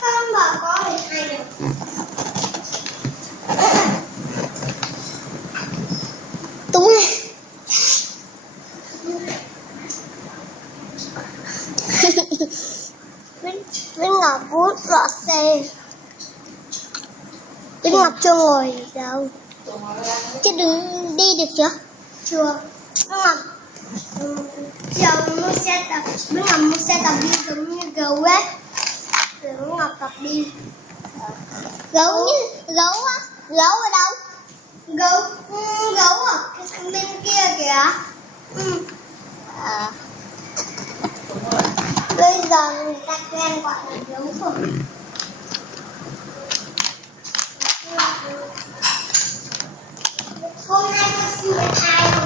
con bò có 12 được. Đúng rồi. Vĩnh Ngọc bút rõ xe. Vĩnh Ngọc chưa ngồi đâu. Chứ đừng đi được chưa? Chưa. Vĩnh Ngọc giờ mua xe tập. Vĩnh Ngọc mua xe tập đi giống như gấu ấy. Vĩnh Ngọc tập đi. Gấu á? Gấu ở đâu? Gấu ở cái bên kia kìa. Bây giờ người ta quen gọi là gấu rồi. Hôm nay con xin được ai?